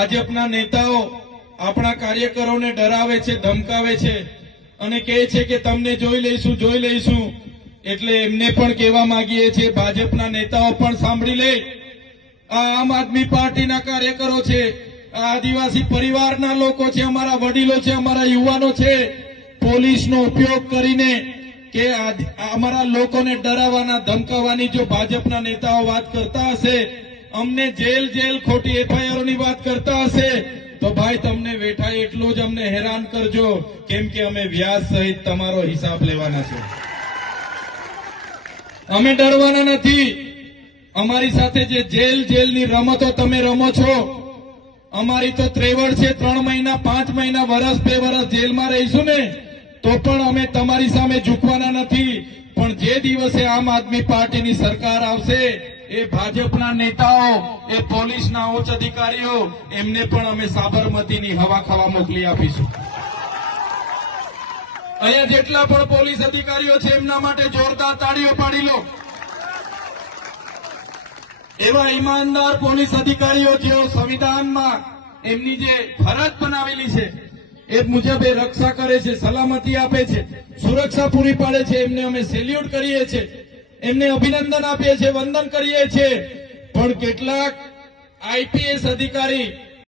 ભાજપના નેતાઓ આપણા કાર્યકરોને ડરાવે છે, ધમકાવે છે અને કહે છે કે તમને જોઈ લઈશું. એટલે એમને પણ કહેવા માંગીએ છીએ, ભાજપના નેતાઓ પણ સાંભળી લે. આ આમ આદમી પાર્ટીના કાર્યકરો છે, આ આદિવાસી પરિવારના લોકો છે, અમારા વડીલો છે, અમારા યુવાનો છે. પોલીસનો ઉપયોગ કરીને કે અમારા લોકોને ડરાવવાના, ધમકાવવાની જો ભાજપના નેતાઓ વાત કરતા હશે, અમને જેલ ખોટી એફઆઈઆરોની વાત કરતા હશે, તો ભાઈ તમને વેઠા એટલું જ અમને હેરાન કરજો, કેમ કે અમે વ્યાજ સહિત તમારો હિસાબ લેવાના છે. અમે ડરવાના નથી. અમારી સાથે જે જેલની રમતો તમે રમો છો, અમારી તો ત્રેવડ છે. 3 મહિના, 5 મહિના, વર્ષ, 2 વર્ષ જેલમાં રહીશું ને તો પણ અમે તમારી સામે ઝૂકવાના નથી. પણ જે દિવસે આમ આદમી પાર્ટીની સરકાર આવશે, એ ભાજપના નેતાઓ, એ પોલીસના ઉચ્ચ અધિકારીઓ, એમને પણ અમે સાબરમતીની હવા ખાવા મોકલી આપીશું. અહીંયા જેટલા પણ પોલીસ અધિકારીઓ છે એમના માટે જોરદાર તાળીઓ પાડી લો. એવા ઈમાનદાર પોલીસ અધિકારીઓ જેઓ સંવિધાનમાં એમની જે ફરજ બનાવેલી છે એ મુજબ એ રક્ષા કરે છે, સલામતી આપે છે, સુરક્ષા પૂરી પાડે છે. એમને અમે સેલ્યુટ કરીએ છીએ, એમને અભિનંદન આપીએ છીએ, વંદન કરીએ છીએ. પણ કેટલાક આઈપીએસ અધિકારી